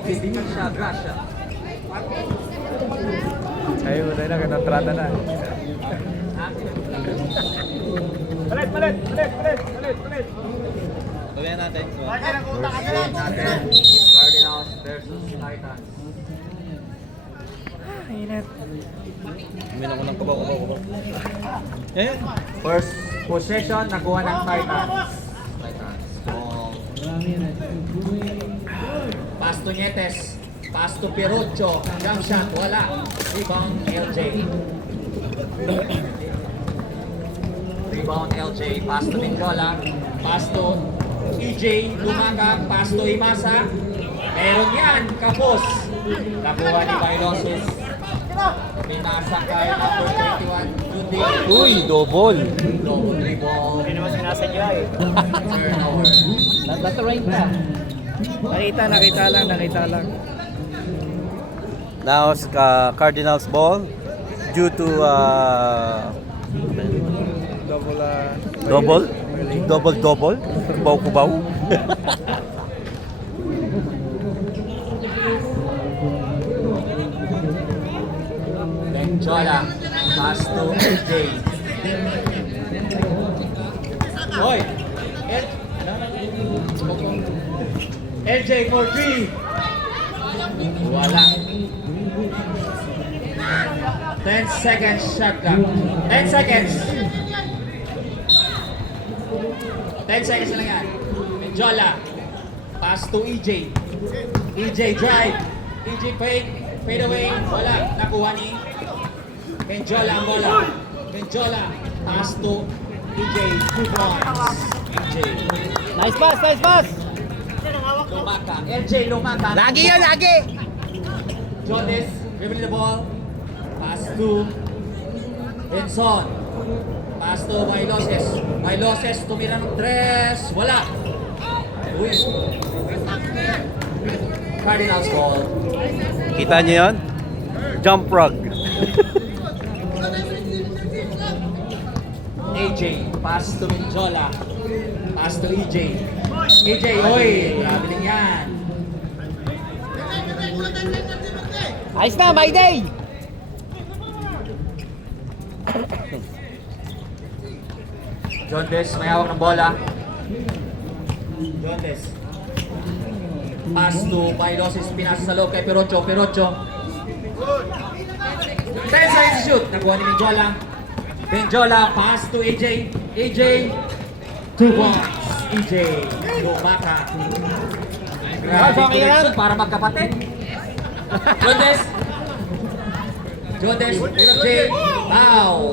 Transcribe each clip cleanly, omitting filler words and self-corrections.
Hindi ka siya, grasya. Ayun mo tayo na, kinontrata na. Palit! Gawin natin. First natin, Cardinals versus Titans. Init. Uminom ko ng kabaw. Eh? First possession, nakuha ng Titans. Oh. Pass to Nietes. Pass to Perucho. Jump shot, wala. Rebound, LJ. Rebound, LJ. Pass to Minjola. Pass to EJ. Lumaga. Pass to Imasa. Meron yan, kapos. Nakuha ni Bailosis. Pinasa kay number 21. Judy. Uy, double. Double rebound. Hindi naman sinasadya eh. Turnover. Nasa range na. Nakita lang. Now, Cardinals ball due to double. Kubaw. Benjola, pass to LJ. Hoy! LJ for 3. Wala. 10 seconds shot clock. 10 seconds. 10 seconds na lang yan. Benjola, pass to EJ. EJ drive. EJ fade away. Wala. Nakuha ni Benjola ang bola. Benjola, pass to EJ. 2 points. EJ. Nice pass! Lumaka. LJ Lumaka. Lagi yan, lagi! Jones, dribbling the ball. Pass to Benson. Pass to Bailoses tumira ng 3. Wala. Uy. Cardinals ball. Kita niyo yun? Jump frog. AJ, pass to Minjola. Pass to EJ. EJ, oy, grabe din yan. Ayos na, my day! Jones, may hawak ng bola. Jones. Pass to Bailosis, pinasa sa loob kay Perocho. 10 seconds to shoot. Nakuha ni Benjola, pass to AJ. AJ, 2 points. EJ, Lumaka. Grabe connection para magkapatid. Jones, AJ, bow.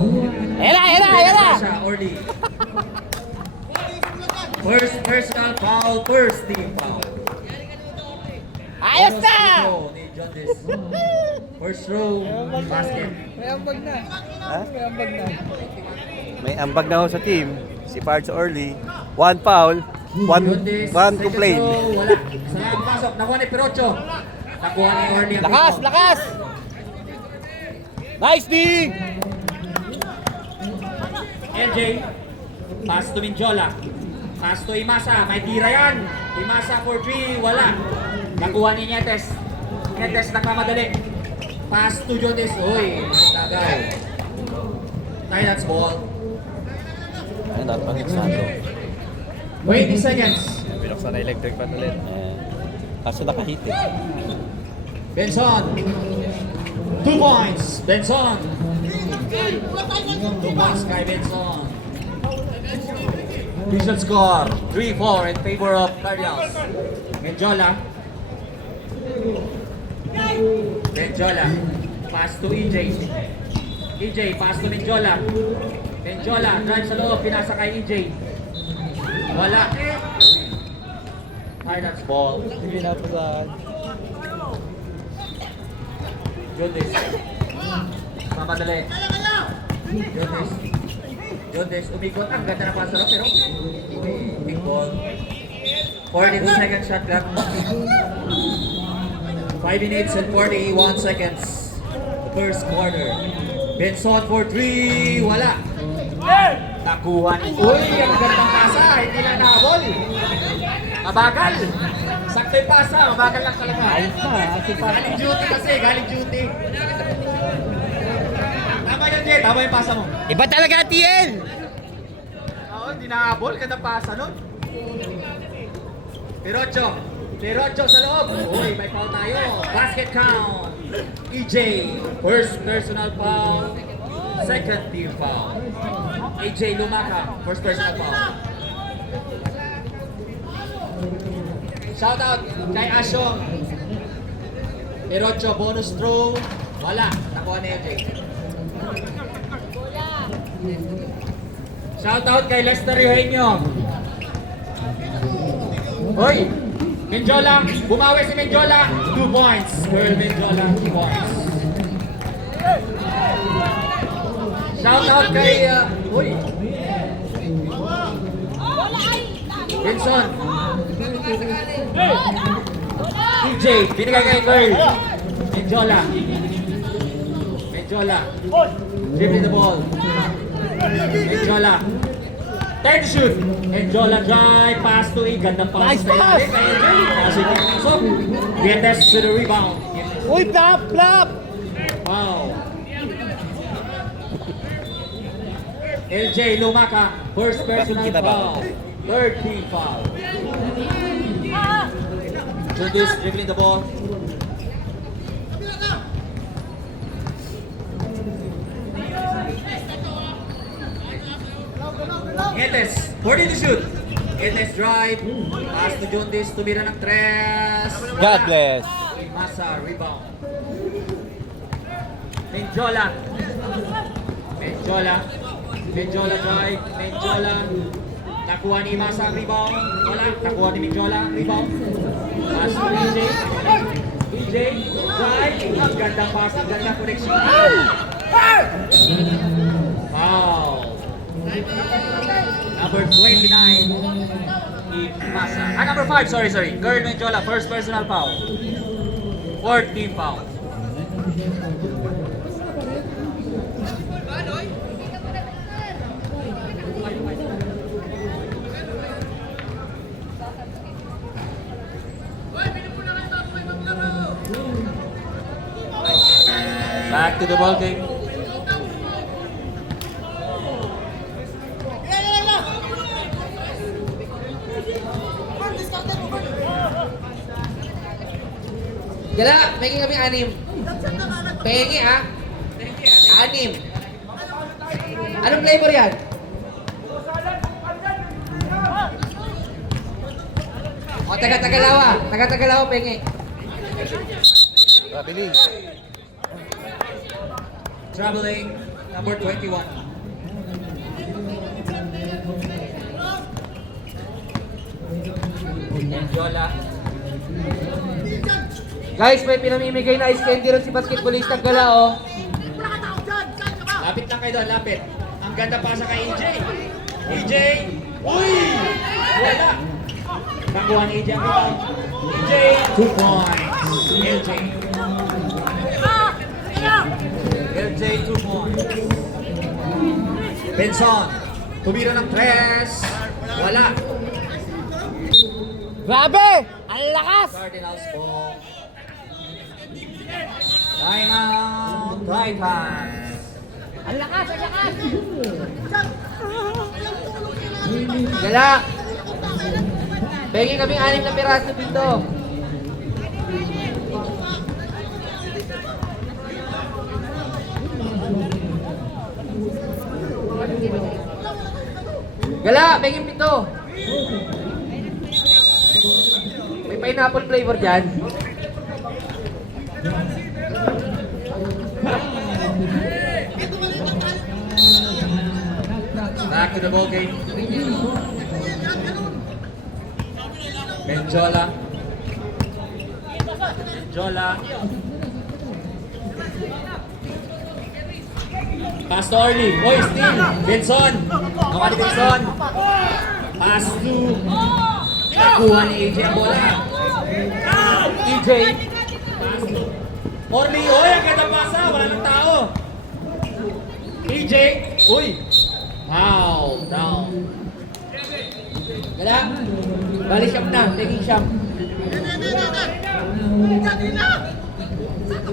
Era! Orly. First personal foul, first team foul. Ayos na! Ni Jones. First row, basket. Ha? May ambag na ako sa team. Si Pards Orly. 1 foul, 1 complaint. Wala. Salam pasok. Nakuha ni Perocho. Nakuha ni Orly. ang rebound. Lakas! Nice D! LJ. Pass to Minjola. Pass to Imasa. May tira yan. Imasa for 3. Wala. Nakuha ni Nietes. Nietes nagmamadali. Pass to Jones. Uy. Tagaw. Titans ball. Ayun, napangit sa ato. 20 seconds. Binuksan na electric fan ulit. Kaso nakahit eh. Benson. 2 points. Benson. 2 points kay Benson. Vision score. 3-4 in favor of Cardinals. Benjola. Pass to EJ. EJ, pass to Benjola. Drive sa loob. Pinasa kay EJ. Wala. Titans ball. Hindi na po saan. Jones. Mamadali. Jones, umikot. Ang ganda na pasok pero big ball. 42 seconds shot clock. 5 minutes and 41 seconds. The first quarter. Benson for 3. Wala. Nakuha ni. Uy, ang gandang pasa. Hindi na nakabol. Mabagal. Sakto yung pasa, mabagal lang talaga. Ayos na, ate pa. Galing duty kasi, galing duty. Tama yun, Jet. Tama yung pasa mo. Iba talaga, TL! Oo, hindi nakahabol. Ganda pasa nun. Pirocho sa loob. Uy, may foul tayo. Basket count. EJ, first personal foul. Second team foul. EJ Lumaka, first personal foul. Shout out kay Asyong. Pirocho, bonus throw. Wala, nakuha ni EJ. Shout out kay Lester Eugenio. Hoy! Menjola! Bumawi si Menjola! 2 points. Girl Menjola, 2 points. Shout out kay... Hoy! Wilson! TJ, binigay kay Girl. Menjola. Dribbling the ball. Menjola. Turn to shoot. Menjola drive, pass to E. Ganda pass. Nice pass! So, Vietes to the rebound. Uy, flap! Wow. LJ Lumaka, first personal Kita ba? foul. Third team foul. Judis dribbling the ball. Etes, 40 to shoot. Etes drive. Pass to Jundis, tumira ng tres. God bless. Masa, rebound. Menjola drive. Menjola. Nakuha ni Masa ang rebound. Wala. Nakuha ni Menjola. Rebound. Pass to EJ. EJ drive. Ang gandang pass. Ang gandang connection. Foul. Number 29. Masa. Number 5. Sorry. Girl Menjola. First personal foul. Fourth team foul. Back to the ball game. Gala, pengi kami 6. Pengi ha? 6. Anong flavor yan? O, taga-tagalawa. Taga-tagalawa, pengi. Pabiling. Traveling, number 21. Menjola. Guys, may pinamimigay na ice candy rin si basketballista Gala, oh. Lapit lang kayo doon, lapit. Ang ganda pa sa kay EJ. EJ! Uy! Wala! Nakuha ni EJ ang rebound. EJ, 2 points. LJ, 2 points. Benson, tumira ng tres. Wala. Grabe! Ang lakas! Cardinals ball. Timeout, Titans. Ang lakas! Ang lakas! Gala! Pengi kami 6 na piraso dito. Gala! Pengi 7. May pineapple flavor dyan. Back to the ball game. Menjola. Pass to Orly. Boy, steal. Benson. Nakuha ni Benson. Pass to... Nakuha ni AJ ang bola. EJ. Pass to... Orly. Uy, ang ganda pasa. Wala ng tao. EJ. Uy. Wow. Down. Gala! Bali siyam na. Taking siyam.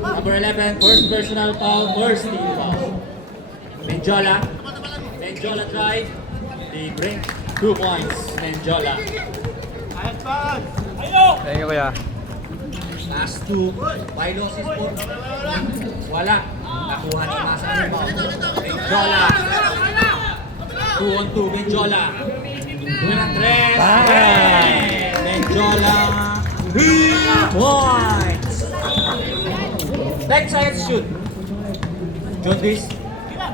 Number 11, first personal foul, first team foul. Menjola. Menjola drive. They bring 2 points. Menjola. Thank you, kuya. Pass to Bailosis po. Wala. Nakuha ni Masa rebound. Menjola. 2 on 2, Menjola. Walang tres. Menjola. 3 points. 10 seconds shoot. Jondis.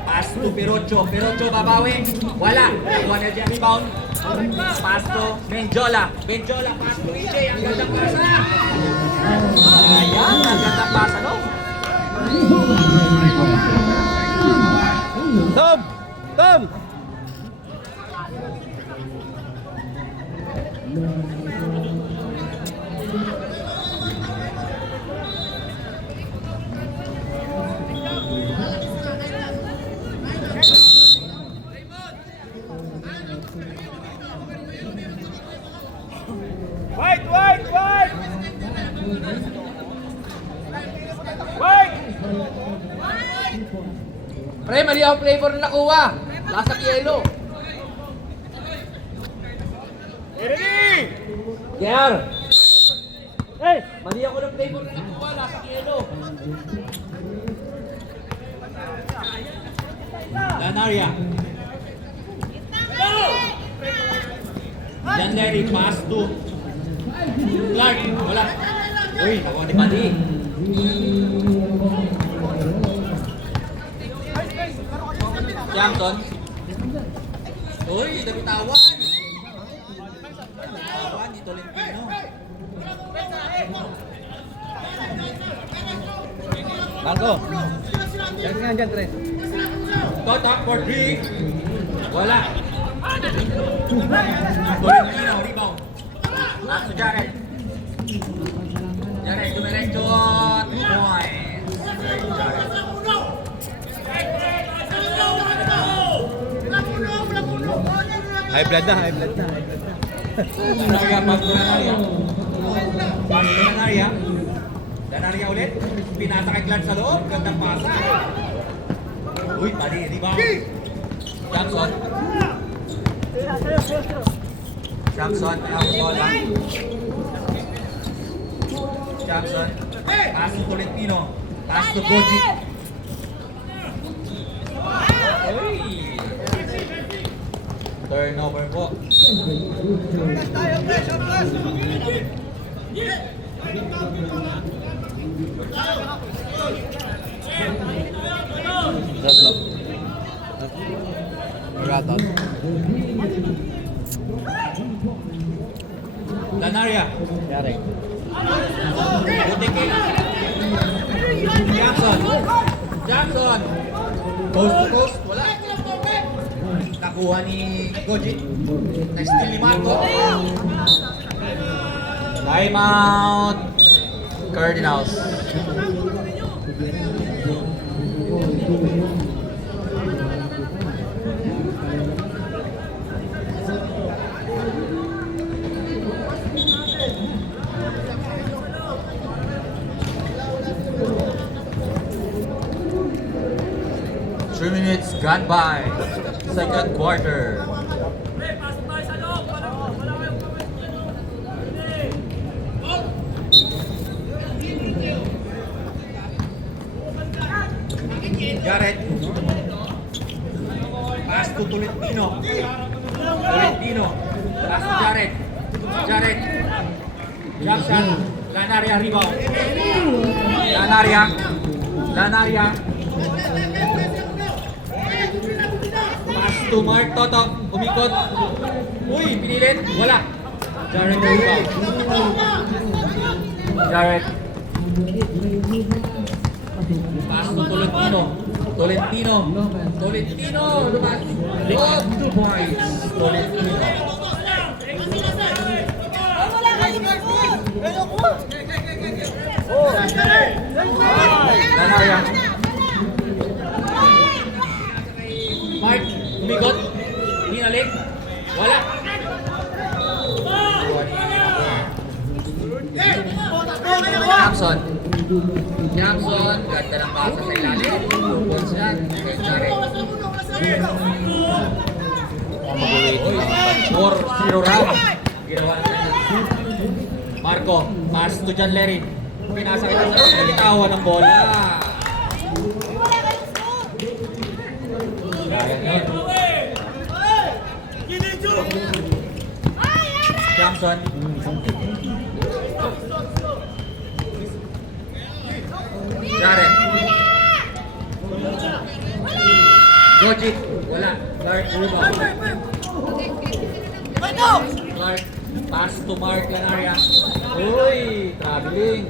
Pass to Pirocho. Pirocho babawi. Wala. Nakuha niya dyan rebound. Pass to Menjola. Menjola pass to EJ. Ang gandang pasa. Ayan. Ang gandang pasa, no? Tom! Tom! White! White! White! White! Pre, mali ang flavor na nakuha. Lasa yelo. Ready! Kiar. Hey! Mali ako ng flavor na nakuha. Lasa yelo. Lanaria. Jan Larry pass to Clark. Wala. Uy, nakuha ni Padi. Jampton. Uy, nabitawan. Nabitawan ni Tolentino. Marco! Yan nga dyan, Tre. Totak for 3. Wala. Tolentino, rebound. Pass to Jared. Jared, dumiretso. 2 points. High blood na, high blood na, high blood na. Lanaria, pass to Lanaria. Pass to Lanaria. Lanaria ulit. Pinasa kay Clark sa loob. Gandang pasa. Uy, Padi, rebound. Jackson. Jackson, ang bola. Jackson. Pass to Tolentino. Pass to Goji. Uy! Turnover po. Zaslop. Raton. Lanaria. Yari. Butiki. Jackson. Jackson. Coast to coast. Wala. Nakuha ni Goji. Na-steal ni Marco. Time out. Cardinals. Three minutes gone by. Second quarter. Jared. Pass to Tolentino. Tolentino. Pass to Jared. Jared. Jump shot. Lanaria rebound. Lanaria. Lanaria. Pass to Mark Totok. Umikot. Uy, pinilit. Wala. Jared rebound. Jared. Pass to Tolentino. Tolentino. Tolentino. Lumas. Oh, 2 points. Tolentino. Lanaria. Mark. Umikot. Hinalik. Wala. Jackson, ganda ng pasa sa ilalim. Balls yan. Kay Jared. 4-0 round. Ginawa ng kanyang. Marco, pass to John Lery. Pinasa kita sa bitawan ng bola. Johnson. Jared. Gojic. Wala. Clark rebound. Clark. Pass to Mark Lanaria. Uy, traveling.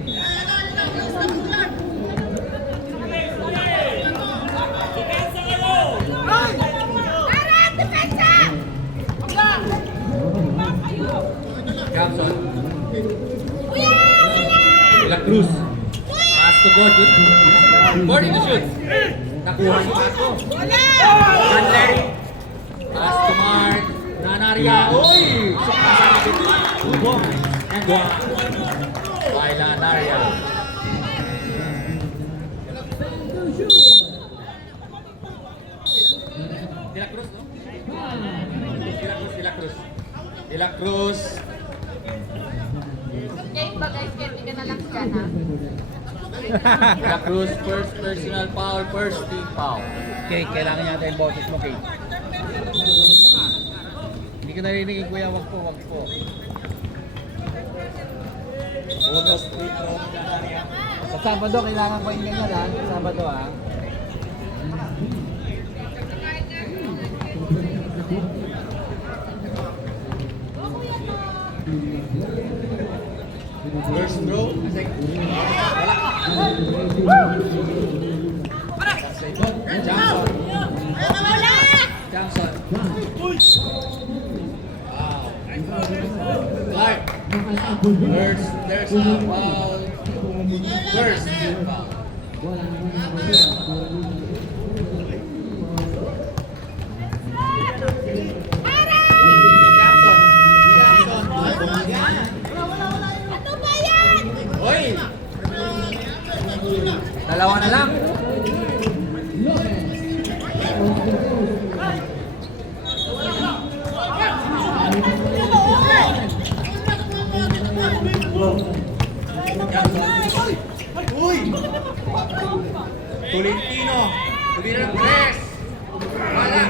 Johnson. De La Cruz. Pass to Gojic. Boarding the shoot. Nakuha si Pasko. John Larry. Pass to Mark. Lanaria. Uy! Sukma sa kapit. Ubong. And one. By Lanaria. De La Cruz, no? De La Cruz. De La Cruz. Game ba guys? Kaya ka na lang dyan ha? De La Cruz, first personal foul, first team foul. Okay, kailangan yata yung boses mo, Kate. Hindi ka narinig, kuya. Wag po, wag po. Bonus free throw ni Lanaria. Sa Sabado, kailangan ko yung ganyan, ha? Sa Sabado, ha? First throw, Johnson. Johnson. Wow. Clark. First, there's a foul. First team foul. Hoy! Dalawa na lang. Uy! Tolentino. Tuloy na ng press. Wala.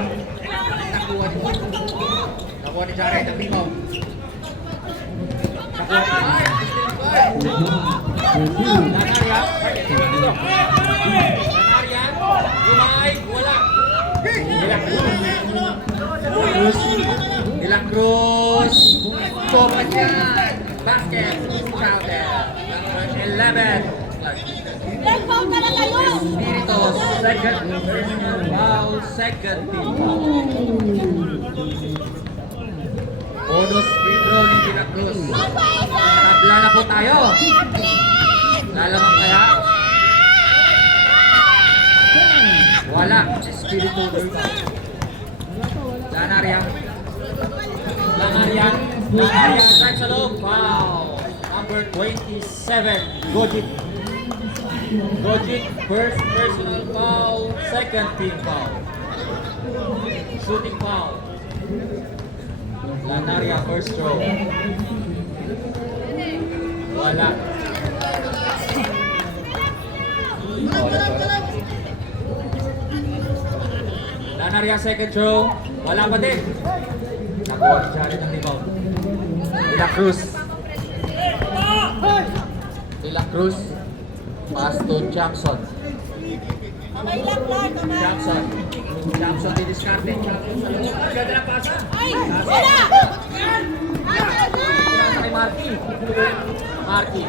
Nakuha ni Nakuha ni Jared ang rebound. Nakuha ni Jared. Lanaria. Lanaria. Lumay. Wala. De La Cruz. De La Cruz. Sobrang yan. Basket. Counted. Number 11. Espiritu, second personal foul, second team foul. Bonus free throw ni De La Cruz. Tabla na po tayo. Lalamang kaya? Wala. Espiritu rebound. Lanaria. Lanaria. Lanaria strike sa loob. Foul. Number 27. Gojic. Gojic, first personal foul, second team foul. Shooting foul. Lanaria, first throw. Wala. Lanaria, second throw. Wala pa din. Nakuha ni Jared ng rebound. De La Cruz. De La Cruz. Pass to Jackson. Jackson. Jackson didiskarte. Jackson sa loob. Ganda na pasa. Pinasa kay Marky. Marky.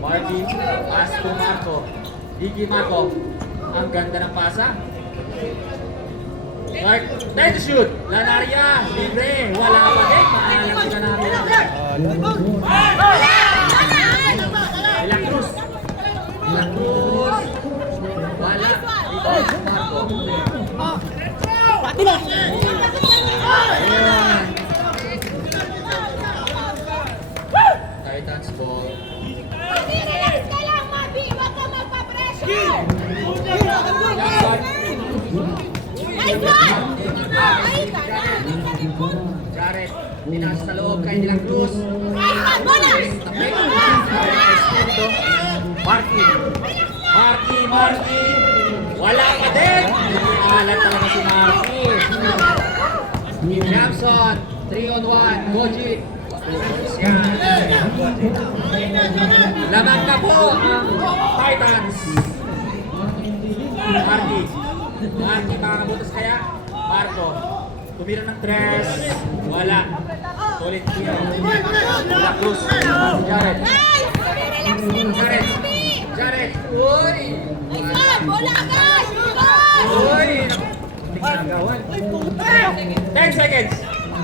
Marky. Pass to Marco. Gigi Marco. Ang ganda ng pasa. Clark. Time to shoot. Lanaria. Libre. Wala ka pa din. Maalam si Lanaria. De La Cruz. De La Cruz. Wala. Dito Marco. Ayan. Titans ball. Mag-relax ka lang, Mabi! Huwag ka magpa-pressure! Jackson. Nice one! Ay, ka na! Jared. Tinaas sa loob. Kaya nilang Cruz. Nice one, bonus! Tapik. Marky. Marky. Wala ka din. Alat talaga si Marky. Jamson. 3-on-1. Goji. Lamang na po ang Titans. Marky. Makakabutas kaya? Marco. Tumira ng tres. Wala. Ulit tira. Wala Cruz. Jared. Nice! Relax din ka, Mabi! Jared. Uy. Nice one! Bola agad! Goal! Uy. Tingnan 10 seconds.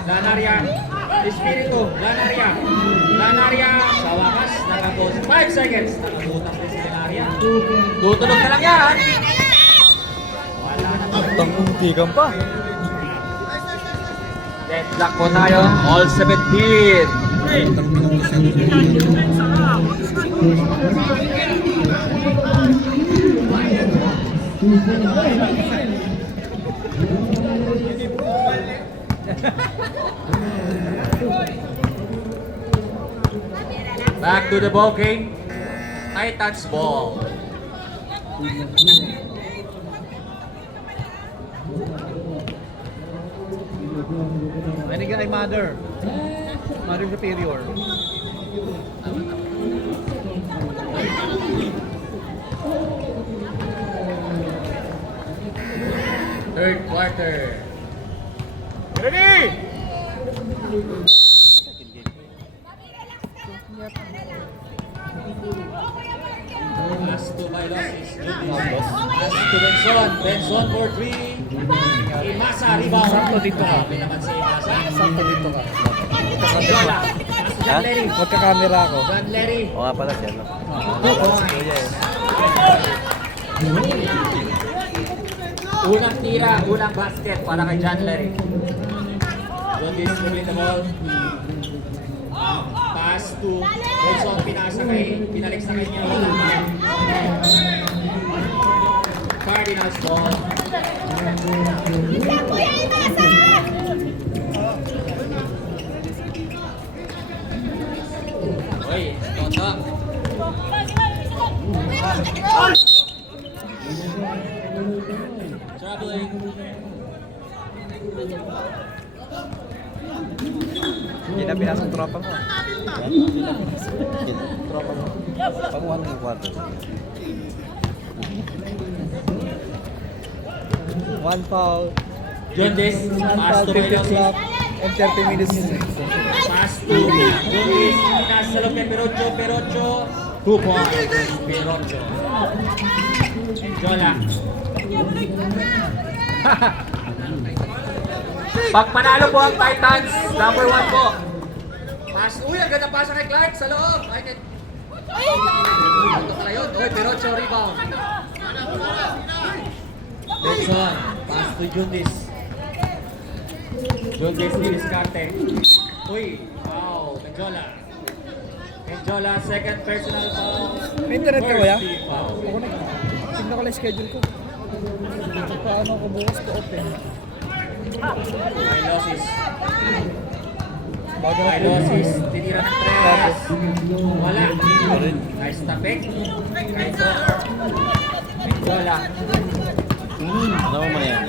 Lanaria. Espiritu. Lanaria. Sa wakas. Nakapos. 5 seconds. Nakabutang din si Lanaria. Tutunog na lang yan. Wala na po. Tangutigan pa. Deadlock po tayo. All 17. Back to the ball game. Titans ball. Manig ay mother. Mother superior. Third quarter. Ready! Pass to Bailosis. Pass to Benson. Benson for 3. Imasa rebound. Sakto dito ka. Grabe naman si Imasa. Sakto dito ka. Jola. Pass to John Larry. Magkakamera ako. John Larry. Oo nga pala siya, no? 2 points. Unang tira, unang basket para kay John Larry. John Dis moving the ball. Pass to Benson, pinalik sa kanya. Cardinals ball. Isa po yan, Imasa! Oy, Toto. Traveling. Hindi na pinasang tropa mo. Tropa mo. Pag 1 ng quarter. 1 foul. John Dis, pass to Bailosis. And 30 minutes. Pass to John Dis. Taas sa loob kay Perocho. 2 points. Perocho. Jola. Pag panalo po ang Titans, number 1 po. Pass. Uy, ang ganda pasa kay Clark sa loob. Ay, net. Ito pala yun. Uy, Perocho rebound. Benson. Pass to Jundis. Jundis di diskarte. Uy, wow. Menjola, second personal foul. May internet ka ba, ya? First team foul. Tignan ko lang schedule ko. Paano ko bukas ko open? Bailosis, tinira ng tres. Wala. Nice tapik. Menjola. Ano mo yan?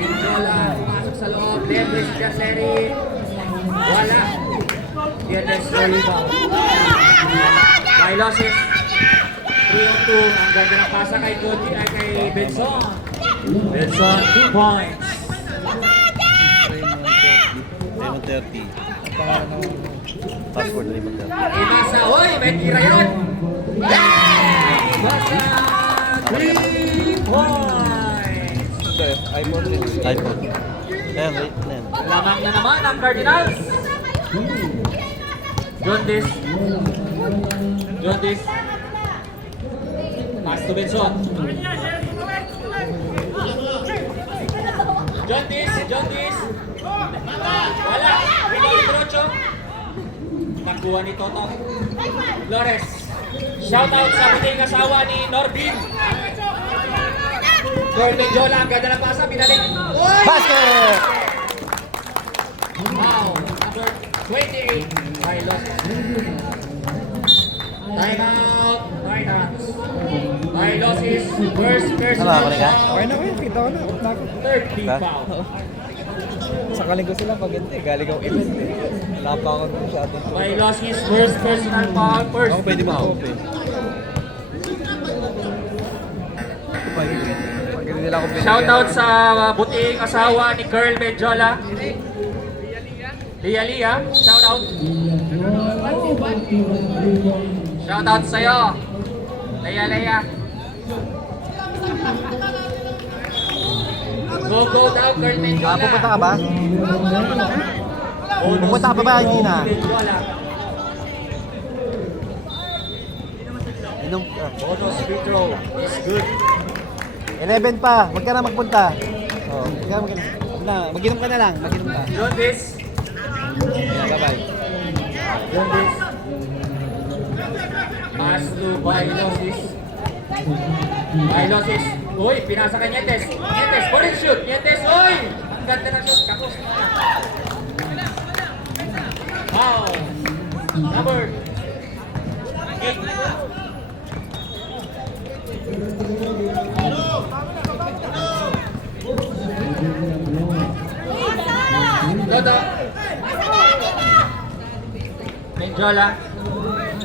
Menjola, pumasok sa loob. Lebre si John Larry. Wala. Diates rebound. Bailosis. 3-2. Ang ganda ng pasa kay Goji ay kay Benson. Benson, 2 points. Lemon 30. Password Lemon 30. Imasa, oy, may tira yun. Imasa, 3 points. iPhone. iPhone. Ayan, wait. Ayan. Lamang na naman ang Cardinals. John Dis. Pass to Benson. John Dis. Wala. Rebound Perocho. Nakuha ni Toto. Flores. Shoutout sa buting asawa ni Norbin. Gordon Jola, ang ganda ng pasa, pinalik. Uy! Basket! Wow, number 28. By Losses. Time out. Right hands. By Losses. First personal Ano, kunin ka? foul. Okay na ko yun, kita ko na. Third team Ha? foul. Sakaling ko sila pag hindi, galing ako event eh. Wala pa ako dun sa atin. By Losses. First personal foul. First Ako pwede team foul. mag-off eh. Pag hindi nila ako binigyan. Shoutout sa buting asawa ni Carl Medjola. Lia, shoutout. Shoutout sa'yo. Lia. Go daw, Carl Medjola. Pupunta ka ba? Pupunta ka pa ba, hindi na? Medjola. Inom, Bonus free throw is good. 11 pa, wag ka na magpunta. Oh, wag ka na mag-inom ka na lang, mag-inom ka. Yondis. Yeah, bye-bye. Yondis. Pass to Bailosis. Bailosis. Uy, pinasa ka Nietes. Nietes, ball and shoot. Nietes, uy! Ang ganda ng shoot. Kapos. Wow. Number 8. Toto. Menjola.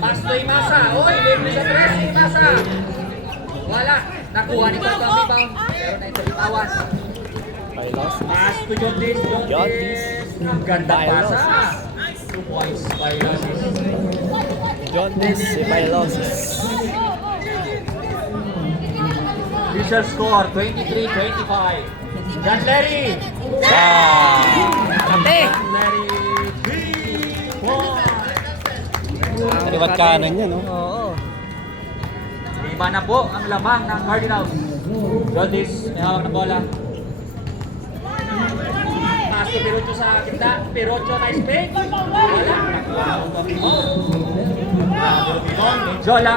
Pass to Imasa. Uy, libre sa tres. Imasa. Wala. Nakuha ni Toto ang rebound. Pero na ito ipawas. Pass to Jontis. Jontis. Ang ganda pasa. 2 points by Losses. Jontis, si Bailosis. Official score 23-25. John Larry. John Larry. 3 points. Kaliwat kanan yan, no? Oo. Lima na po ang lamang ng Cardinals. Jodis, may hawak na bola. Pass to Pirocho sa gitna. Pirocho na spin. Wala. Nakuha ang Pokemon. Pokemon. Menjola.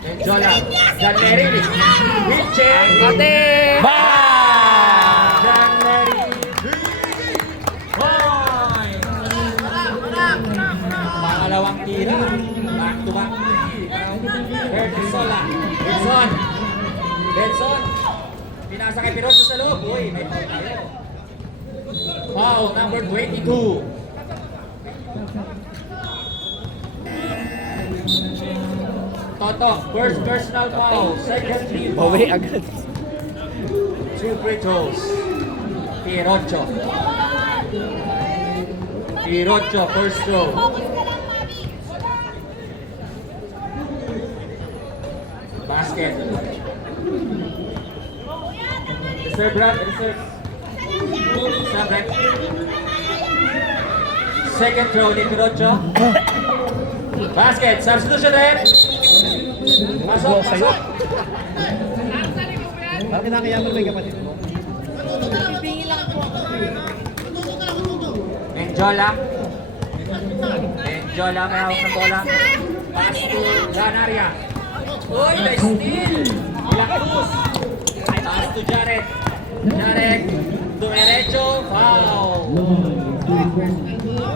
Menjola. John Larry. Winche. Ba! John Larry. 3 points. Pangalawang tira. Back to back. Bertisola. Benson. Pinasa kay Piroso sa loob. Uy, may foul tayo. Foul number 22. Toto, first personal foul. Second team foul. Bawi agad. 2 free throws. Pirocho. Pirocho, first throw. Basket. Reserve rep, reserve. Reserve rep. Second throw ni Pirocho. Basket, substitution rep. Pasok. Parang kinakayaman mo yung kapatid mo. Menjola. Menjola, may hawak ng bola. Pass to Ganaria. Uy, na steal. Ilacruz. Pass to Jared. Jared. Dumerecho. Foul.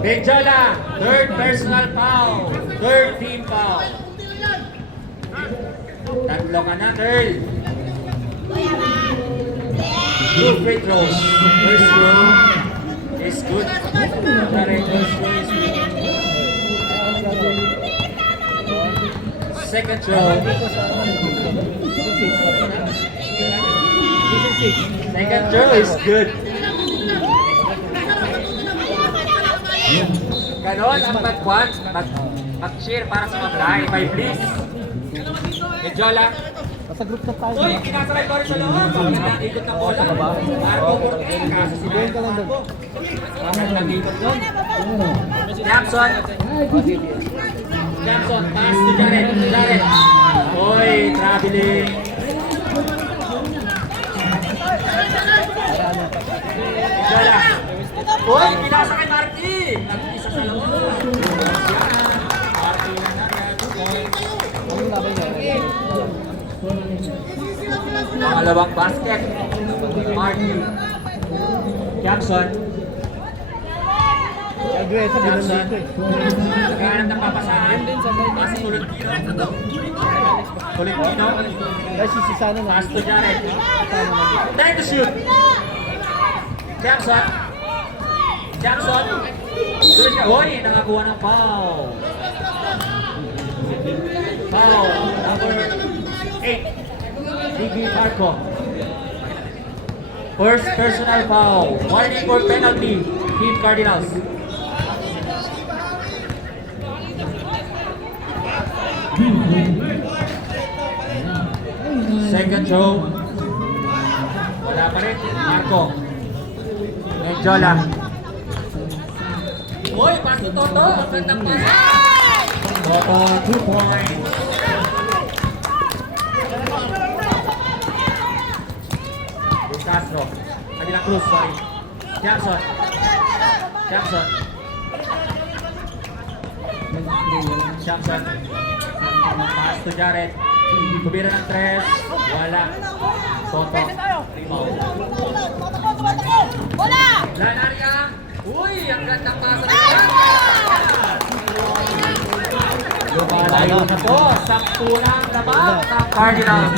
Menjola. Third personal foul. Third team foul. Tatlo ka na, girl. 2 free throws. First throw is good. Jared, first throw is good. Second throw. Second throw is good. Ganon ang mag-share para sa mablay. By please. Medjola. Nasa group na tayo. Uy, kinasakay ko rin sa loob. Pagkita, ikot ng bola. Marco Cortez. Kaso si Marco. Bakit nag-ikot yun? Jackson. Jackson, pass to Jared. Jared. Uy, traveling. Jola. Uy, pinasa kay Marky. Nag-isa sa loob. Marky na na. 2 points. Pangalawang basket. Marky. Jackson. Jackson. Naghahanap ng papasahan. Pasa Tolentino. Tolentino. Pass to Jared. Time to shoot. Jackson. Jackson. Tuloy siya. Uy, nakakuha ng foul. Foul. Number 8. Iggy Marco. First personal foul. Warning for penalty. Team Cardinals. Second throw. Wala pa rin. Marco. Medjola. Uy, pass to Toto. Ang gandang pass. Toto, 2 points. Castro. Adila Cruz, sorry. Jackson. Jackson. Jackson. Pass to Jared. Kubira ng 3. Wala. Toto. Rebound. Bola! Lanaria. Uy, ang gandang pasa ng lumalayo na to. Sakto lang naman ng Cardinals.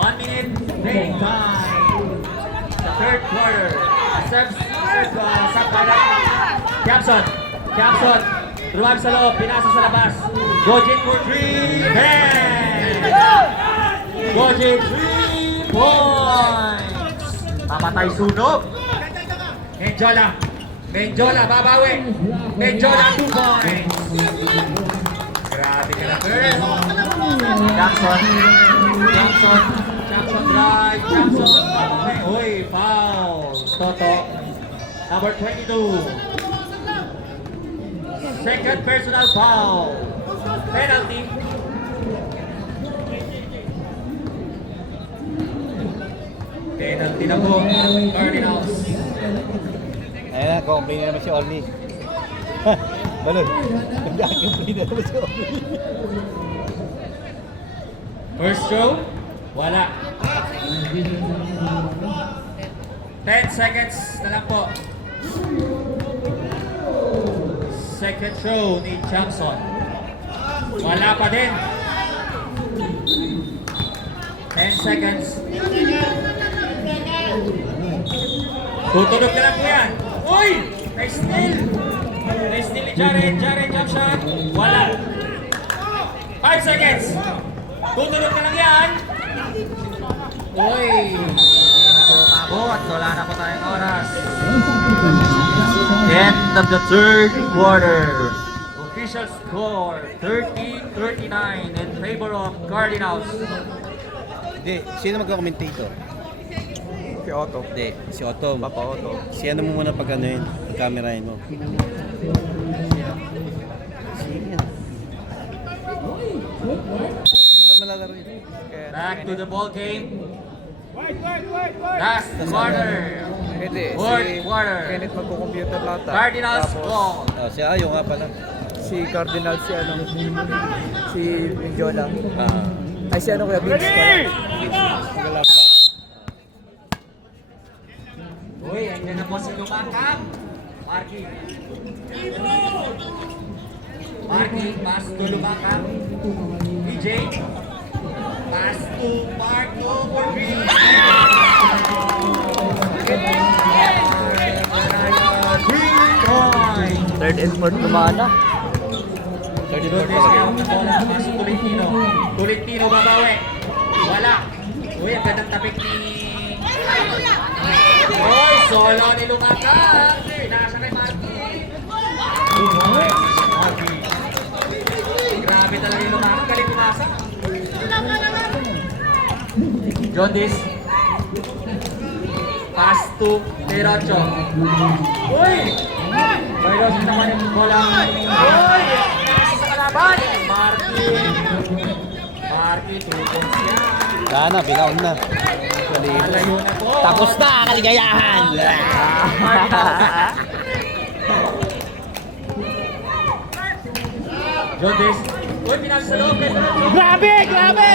1 minute playing time. The third quarter. Jackson. Jackson. Ruwag sa loob. Pinasa sa labas. Gojin for 3. Bang! Gojin 3 points. Pamatay sunog. Medjola. Medjola babawi. Medjola 2 points. Grabe ka na, girl. Jackson. Jackson. Jackson drive. Jackson. Uy, foul. Toto. Number 22. Second personal foul. Penalty. Penalty na po. Cardinals. Ayan na, complain na naman si Orly. Balon. Nag-complain na naman si Orly. First throw. Wala. 10 seconds na lang po. Second throw ni Jackson. Wala pa din. 10 seconds. Tutunog na lang po yan. Uy! Nice steal! Nice steal ni Jared. Jared jump shot. Wala. 5 seconds. Tutunog na lang yan. Uy! At wala na po tayong oras. End of the third quarter. Official score 30-39 in favor of Cardinals. Hindi, sino magka-commentator? Si Otto. Hindi, si Otto. Papa Otto. Si ano mo muna pag ano yun, pag-camerahin mo. Sige. Saan malalaro yun? Back to the ball game. Last quarter. Hindi, Fourth si quarter. Kenneth magko-computer lahat. Cardinals Tapos, ball. Si Ayo nga pala. si Cardinal, si ano, si Mindiola. Ah. Ay, si ano kaya, Vince pala. Uy, andyan na po si Lumakam. Marky. Marky, pass to Lumakam. DJ. Pass to Marco for 3 points. Third and fourth kumana. Third and fourth bola. Pass to Tolentino. Tolentino babawi. Wala. Uy, ang gandang tapik ni... Uy, solo ni Lumakam. Nasa kay Marky. Marky. Grabe talaga yung Lumakam. Galing kumasa. John Dis. Pass to Teracho. Uy! Bayos naman yung bola. Uy! Sa kalaban! Marky. Marky, 2 points yan. Sana, binaon na. Malayo na po. Tapos na, kaligayahan! Jodes. Uy, pinasa sa loob. Grabe! Grabe!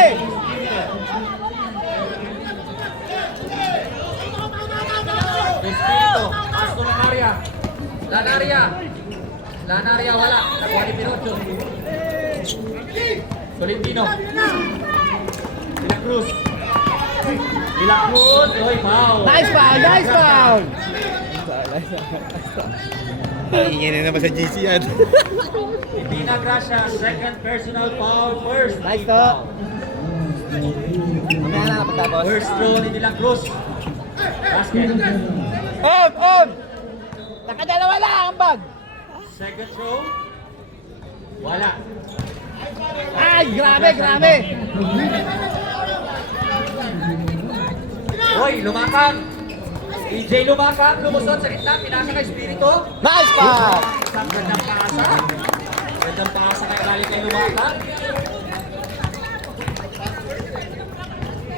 Espiritu. Pasto Lanaria. Lanaria. Lanaria wala. Nakuha ni Pinocho. Tolentino. De La Cruz. De La Cruz. Uy, foul. Nice foul! Nice foul! Ingin na naman sa GC yan. Pina Gracia. Second personal foul. First. Nice to. Mamaya na kapatapos. First throw ni De La Cruz. Basket. On! Nakadalawa lang ang bag. Second throw. Wala. Ay, grabe, grabe. Hoy, lumakang. EJ lumakang. Lumusot sa gitna. Pinasa kay Espiritu. Nice pass. Isang gandang pasa. Gandang pasa kay galing kay lumakang.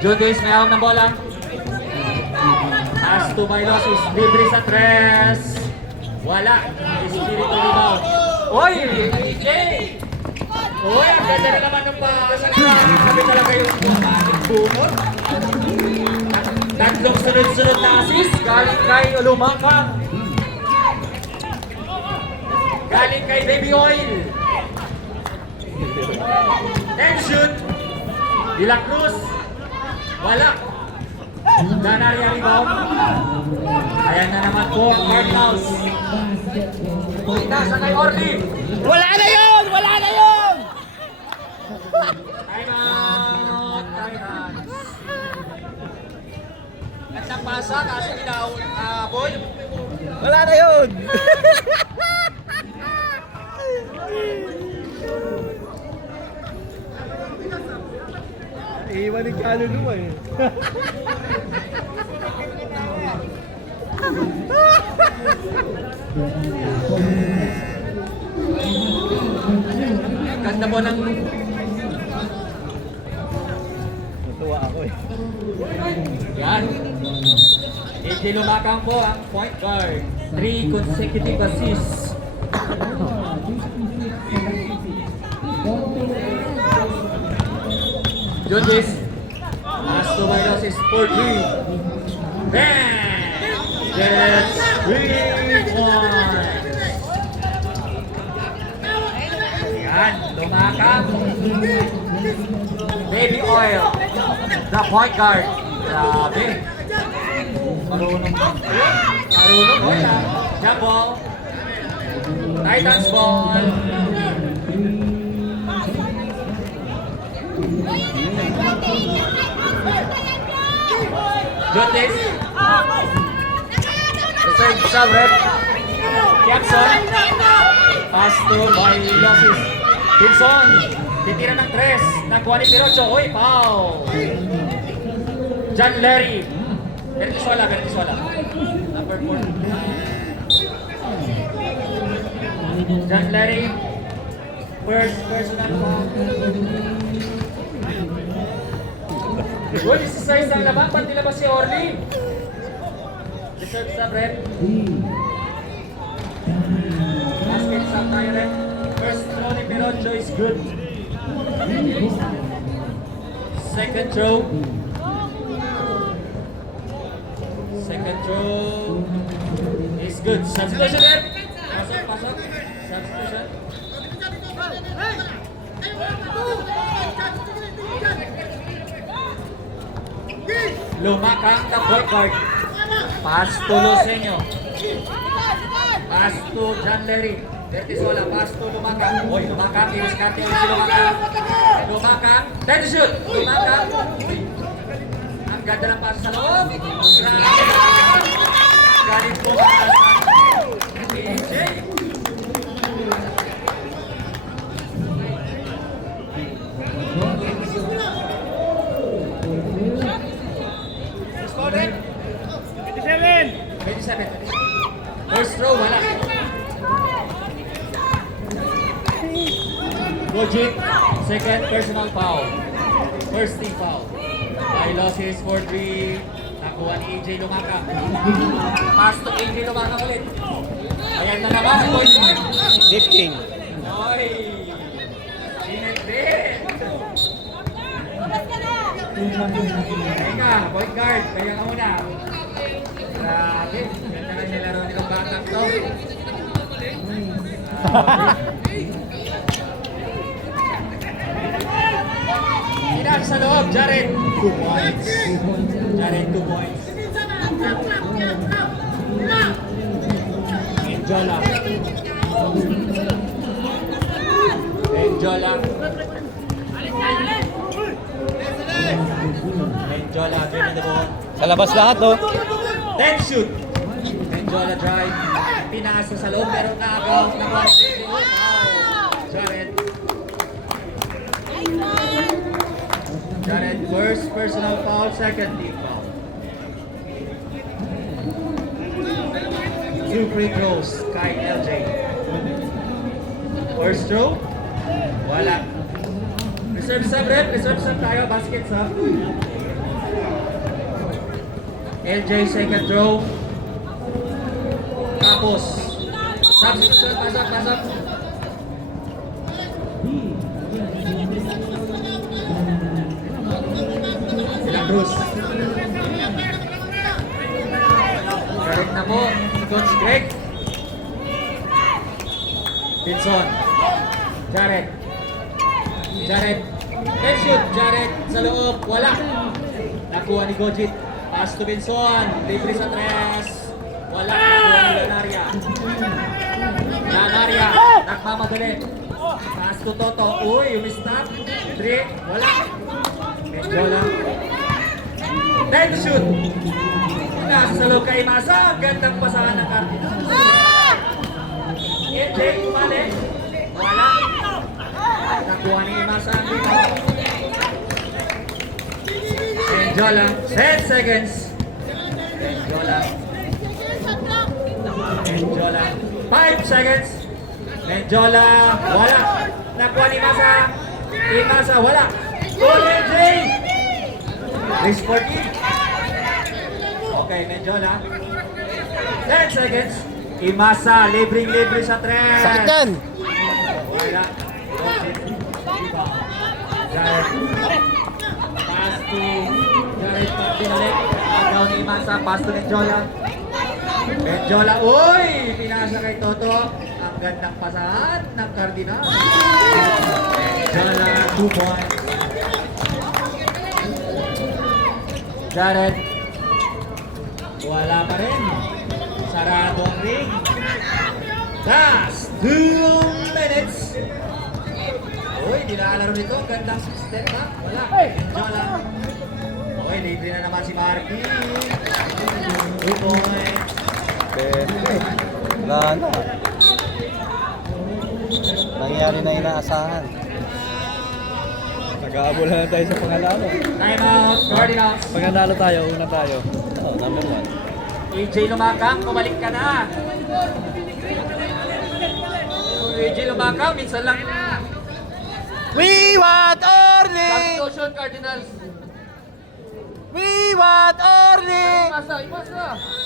Jodes may awang ng bola. Pass to Bailosis. Libre sa tres. Wala. Espiritu rebound. Hoy, EJ! Hoy, ang ganda na naman ng pasa. Sabi talaga yung bumating bumot. Tatlong sunod-sunod na assist. Galing kay lumakang. Galing kay Baby Oil. Then shoot. De La Cruz. Wala. Ganaria rebound. Ayan na naman po ang Cardinals. Itasa kay Orly. Wala na yun! Wala na yun! Time out. Titans. Gandang pasa. Kaso ilaw. Boy. Wala na yun! Iwan ni kaluluwa eh. Ganda po ng Natuwa ako eh. yan. AJ Lumakang po ang point guard. 3 consecutive assists. Jodes. Pass to Bailosis for 3. Bang! That's 3 points. Yan, Lumakang. Baby Oil. The point guard. Grabe. Marunong. Marunong. Oh, yeah. Jump ball. Titans ball. Jotes. Reserve sub rep. Jackson. Pass to Bailosis. Gibson. Titira ng 3. Nakuha ni Pirocho. Uy, foul. John Larry. Vertisola. Number 4. John Larry. First personal foul. Uy, isa-size ang laban. Pati labas si Orly. Reserve sub rep. Basket sub tayo rep. First throw ni Pirocho is good. Second throw. Second throw is good. Substitution rep. Pasok. Substitution. Lumakang the point guard. Pass to Lucenio. Pass to John Larry. Vertisola, pass to Lumakang. Uy, Lumakang, i-discarte si Lumakang. Lumakang, then shoot. Lumakang. Uy, ang ganda ng pass sa loob. Grabe. Galing po para sa AJ. Respondent. 27. First throw, wala. Gojit, second personal foul. First team foul. May losses for 3. Nakuha ni AJ Lumaka. Pass to AJ Lumaka ulit. Ayan na naman si Boy Smart. Lifting. Oy! Sinente! Labas ka na. Teka, point guard. Kaya ka muna. Grabe. Ganda na nilaro nilang batang to. Pinag sa loob, Jared. 2 points. Jared, 2 points. Enjola. Enjola. Enjola, dribbling the ball. Sa labas lahat, oh. Then shoot. Enjola drive. Pinasa sa loob, pero naagaw. Nakuha si Jared. Jared, first personal foul, second team foul. 2 free throws, kay LJ. First throw, wala. Reserve sub, rep. Reserve sub tayo, baskets ha. LJ, second throw. Tapos, substitution, pasok. Sila Cruz. Correct na po si Coach Greg. Pinson. Jared. Let's shoot. Jared sa loob. Wala. Nakuha ni Gojit. Pass to Pinson. Libre sa tres. Wala. Nakuha ni Lanaria. Nagmamadali. Pass to Toto. Uy, umistap. Three. Wala. Enjola. Then shoot. Nasa loob kay Masa. Gandang pasahan ng Cardinals. AJ, umali. Wala. Nakuha ni Masa ang rebound. Enjola. 10 seconds. Enjola. 5 seconds. Enjola. Wala. Nakuha ni Masa. Masa. Wala. Goal, AJ. Race 14. Okay, Menjola. 10 seconds. Imasa, libreng-libre sa tres. Sakit yan. Wala. Jared. Pass to Jared. Pinalik. Agaw ni Imasa. Pass to Menjola. Menjola. Uy! Pinasa kay Toto. Ang gandang pasahan ng Cardinal. Menjola, 2 points. Jared. Wala pa rin. Sarado ang ring. Last 2 minutes. Uy, nilalaro nito. Gandang step back. Wala. Enjola. Uy, libre na naman si Marky. 2 points. Wala na. Nangyari na inaasahan. Nag-aabula na tayo sa pangalalo. Time out. Cardinals. Pag nanalo tayo, una tayo. Oh, number 1. AJ Lumakang, bumalik ka na. AJ Lumakang, minsan lang. We want Orly! Substitution, Cardinals. We want Orly! Imasa.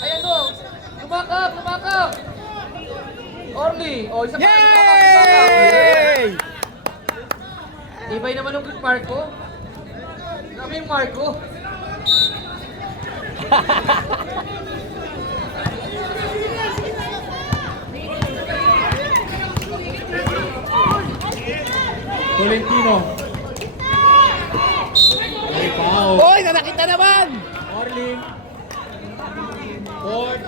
Ayan o. Lumakang. Orly. O, isa pa. Yay! Ibay naman yung Marco. Grabe yung Marco. Tolentino. Ay, foul. Oy, nanakita naman! Orly. Third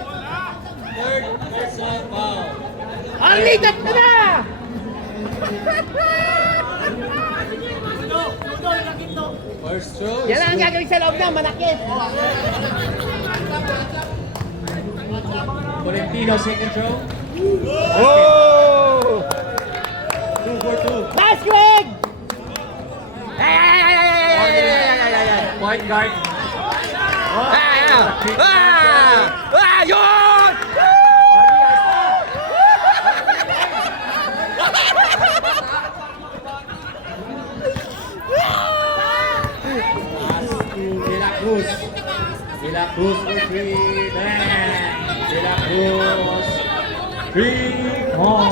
personal foul. Orly, tatlo na! First throw. Yan ang gagawin sa loob na, manakit. Tolentino, second throw. Oh! 2 for 2. Nice, Greg! Point guard. Yun! 3 more.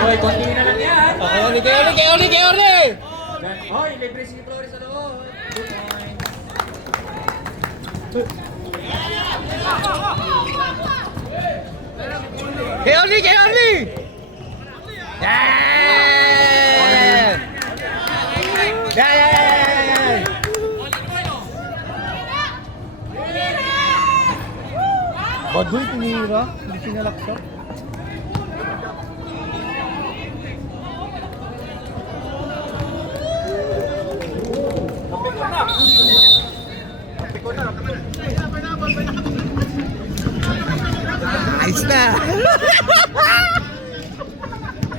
Hoy, konti na lang yan. Kay Oli! Hoy, libre si Flores sa loob. 2 points. Kay Oli! Yan! Yan! Baduy, tinira. Hindi pinalaksak. Ayos na!